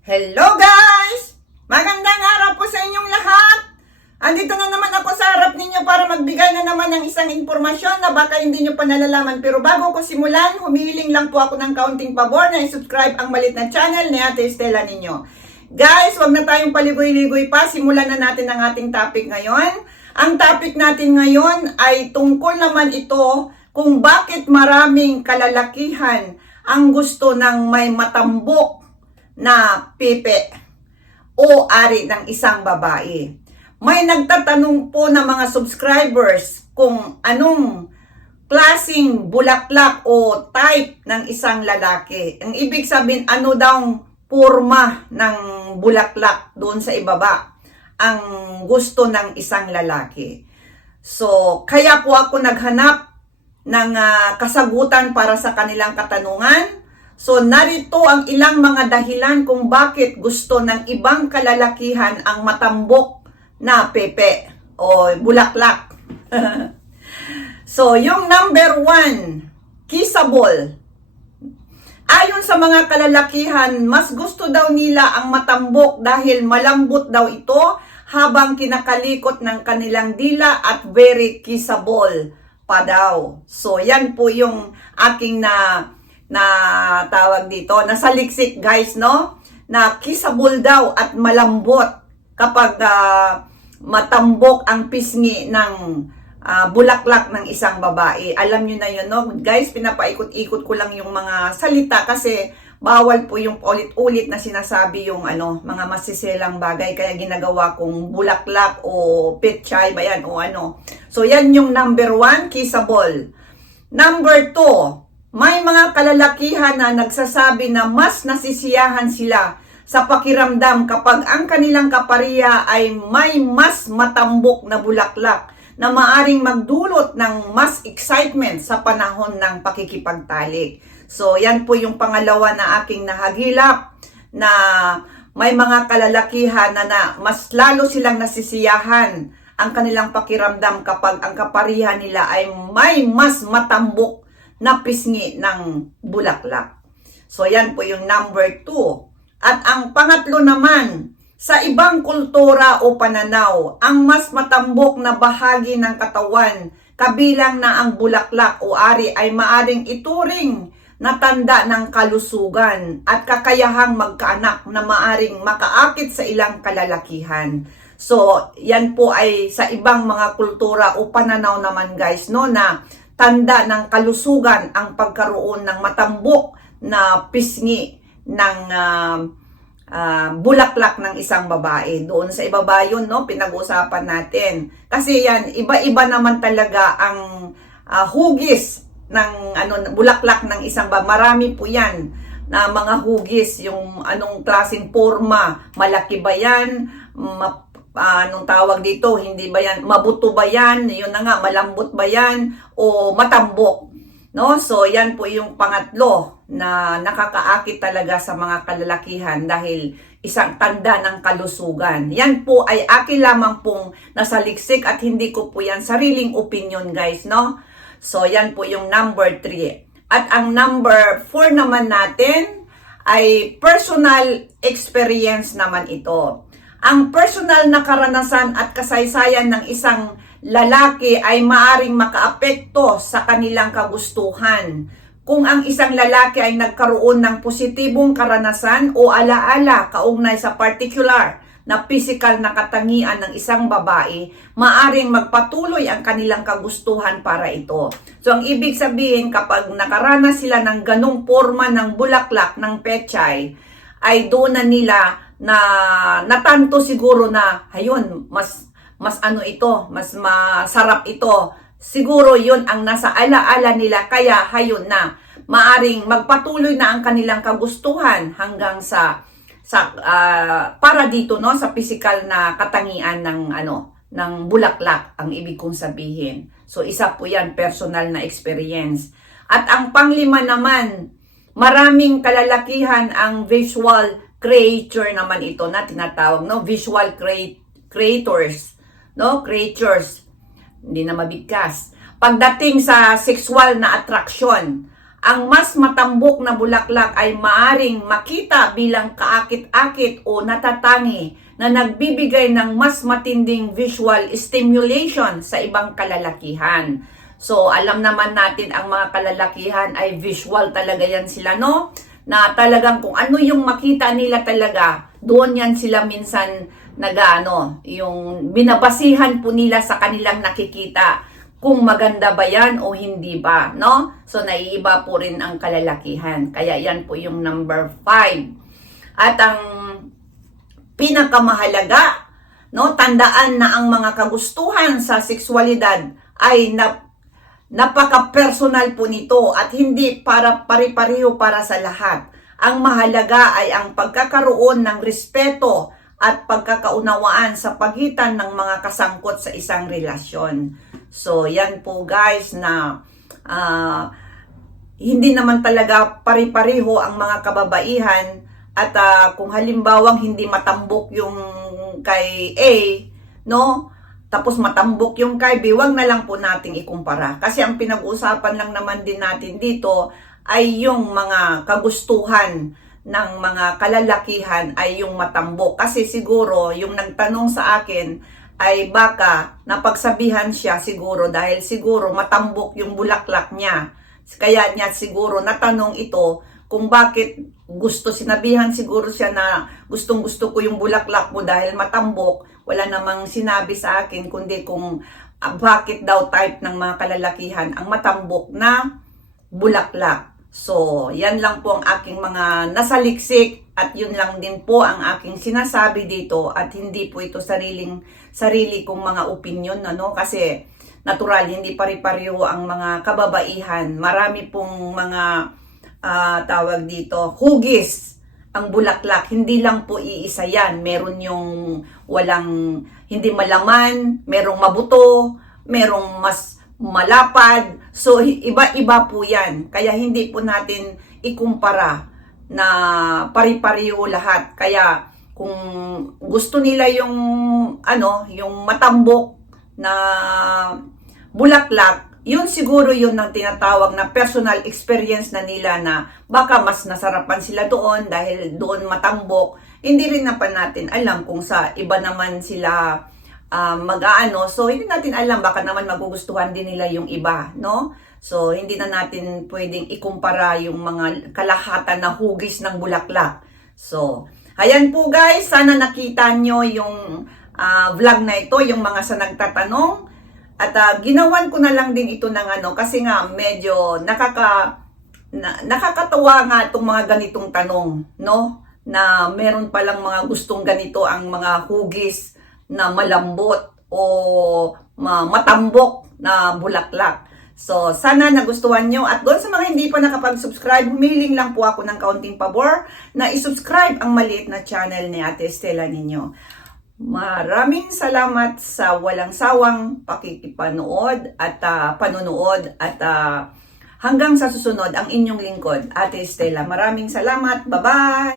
Hello guys! Magandang araw po sa inyong lahat! Andito na naman ako sa harap ninyo para magbigay na naman ng isang impormasyon na baka hindi nyo pa nalalaman. Pero bago ko simulan, humihiling lang po ako ng kaunting pabor na i-subscribe ang malit na channel ni Ate Estela ninyo. Guys, wag na tayong paligoy-ligoy pa. Simulan na natin ang ating topic ngayon. Ang topic natin ngayon ay tungkol naman ito kung bakit maraming kalalakihan ang gusto ng may matambok na pipe o ari ng isang babae. May nagtatanong po na mga subscribers kung anong klasing bulaklak o type ng isang lalaki. Ang ibig sabihin, ano daw purma ng bulaklak doon sa ibaba ang gusto ng isang lalaki. So, kaya po ako naghanap ng ah, kasagutan para sa kanilang katanungan. So, narito ang ilang mga dahilan kung bakit gusto ng ibang kalalakihan ang matambok na pepe o bulaklak. so, yung number one, kissable. Ayon sa mga kalalakihan, mas gusto daw nila ang matambok dahil malambot daw ito habang kinakalikot ng kanilang dila at very kissable pa daw. So, yan po yung aking na na tawag dito, nasaliksik guys, no? Na kissable daw at malambot kapag ah, matambok ang pisngi ng ah, bulaklak ng isang babae. Alam nyo na yun, no? Guys, pinapaikot-ikot ko lang yung mga salita kasi bawal po yung ulit-ulit na sinasabi yung ano, mga masiselang bagay kaya ginagawa kong bulaklak o petchay ba yan o ano. So yan yung number one, kissable. Number two, may mga kalalakihan na nagsasabi na mas nasisiyahan sila sa pakiramdam kapag ang kanilang kapariya ay may mas matambok na bulaklak na maaring magdulot ng mas excitement sa panahon ng pakikipagtalik. So, yan po yung pangalawa na aking nahagilap na may mga kalalakihan na, na mas lalo silang nasisiyahan ang kanilang pakiramdam kapag ang kaparihan nila ay may mas matambok na pisngi ng bulaklak. So, yan po yung number two. At ang pangatlo naman, sa ibang kultura o pananaw, ang mas matambok na bahagi ng katawan, kabilang na ang bulaklak o ari ay maaring ituring na tanda ng kalusugan at kakayahang magkaanak na maaring makaakit sa ilang kalalakihan. So, yan po ay sa ibang mga kultura o pananaw naman guys, no, na tanda ng kalusugan ang pagkaroon ng matambok na pisngi ng ah, ah, bulaklak ng isang babae. Doon sa ibaba yun, no, pinag-usapan natin. Kasi yan, iba-iba naman talaga ang ah, hugis ng ano bulaklak ng isang babae. Marami po yan na mga hugis, yung anong klaseng forma, malaki ba yan, ma- ah, anong tawag dito, hindi ba yan, mabuto ba yan, yun na nga, malambot ba yan, o matambok. No? So, yan po yung pangatlo na nakakaakit talaga sa mga kalalakihan dahil isang tanda ng kalusugan. Yan po ay akin lamang pong nasaliksik at hindi ko po yan sariling opinion guys, no? So, yan po yung number 3. At ang number 4 naman natin ay personal experience naman ito. Ang personal na karanasan at kasaysayan ng isang lalaki ay maaring makaapekto sa kanilang kagustuhan. Kung ang isang lalaki ay nagkaroon ng positibong karanasan o alaala kaugnay sa particular na physical na katangian ng isang babae, maaring magpatuloy ang kanilang kagustuhan para ito. So ang ibig sabihin kapag nakaranas sila ng ganong forma ng bulaklak ng pechay, ay doon na nila na natanto siguro na ayun mas mas ano ito, mas masarap ito. Siguro yun ang nasa alaala nila kaya hayun na maaring magpatuloy na ang kanilang kagustuhan hanggang sa sa ah, para dito no sa physical na katangian ng ano ng bulaklak ang ibig kong sabihin. So isa po 'yan personal na experience. At ang panglima naman, maraming kalalakihan ang visual creature naman ito na tinatawag no visual create creators no creatures hindi na mabigkas pagdating sa sexual na attraction ang mas matambok na bulaklak ay maaring makita bilang kaakit-akit o natatangi na nagbibigay ng mas matinding visual stimulation sa ibang kalalakihan. So, alam naman natin ang mga kalalakihan ay visual talaga yan sila, no? Na talagang kung ano yung makita nila talaga, doon yan sila minsan nagaano, yung binabasihan po nila sa kanilang nakikita kung maganda ba yan o hindi ba, no? So, naiiba po rin ang kalalakihan. Kaya yan po yung number 5. At ang pinakamahalaga, no, tandaan na ang mga kagustuhan sa sexualidad ay na, napaka-personal po nito at hindi para pari-pariho para sa lahat. Ang mahalaga ay ang pagkakaroon ng respeto at pagkakaunawaan sa pagitan ng mga kasangkot sa isang relasyon. So, yan po guys na ah, hindi naman talaga pari-pariho ang mga kababaihan at ah, kung halimbawang hindi matambok yung kay A, no? Tapos matambok yung kay B, wag na lang po nating ikumpara. Kasi ang pinag-uusapan lang naman din natin dito ay yung mga kagustuhan ng mga kalalakihan ay yung matambok. Kasi siguro yung nagtanong sa akin ay baka napagsabihan siya siguro dahil siguro matambok yung bulaklak niya. Kaya niya siguro natanong ito kung bakit gusto sinabihan siguro siya na gustong gusto ko yung bulaklak mo dahil matambok. Wala namang sinabi sa akin kundi kung ah, bakit daw type ng mga kalalakihan ang matambok na bulaklak. So, yan lang po ang aking mga nasaliksik at yun lang din po ang aking sinasabi dito at hindi po ito sariling sarili kong mga opinion ano kasi natural hindi pari-pareho ang mga kababaihan. Marami pong mga ah, tawag dito hugis ang bulaklak. Hindi lang po iisa yan. Meron yung walang hindi malaman, merong mabuto, merong mas malapad. So, iba-iba po yan. Kaya hindi po natin ikumpara na pari-pariho lahat. Kaya kung gusto nila yung ano, yung matambok na bulaklak, yun siguro yun ang tinatawag na personal experience na nila na baka mas nasarapan sila doon dahil doon matambok. Hindi rin na pa natin alam kung sa iba naman sila ah, mag-aano. So, hindi natin alam, baka naman magugustuhan din nila yung iba, no? So, hindi na natin pwedeng ikumpara yung mga kalahatan na hugis ng bulaklak. So, ayan po guys, sana nakita nyo yung ah, vlog na ito, yung mga sa nagtatanong. At ah, ginawan ko na lang din ito ng ano, kasi nga medyo nakaka, na, nakakatawa nga itong mga ganitong tanong, no? Na meron palang mga gustong ganito ang mga hugis na malambot o ma- matambok na bulaklak. So, sana nagustuhan nyo. At doon sa mga hindi pa nakapag-subscribe, humiling lang po ako ng kaunting pabor na isubscribe ang maliit na channel ni Ate Estela ninyo. Maraming salamat sa walang sawang pakikipanood at ah, panunood at ah, hanggang sa susunod ang inyong lingkod, Ate Estela. Maraming salamat. Bye-bye!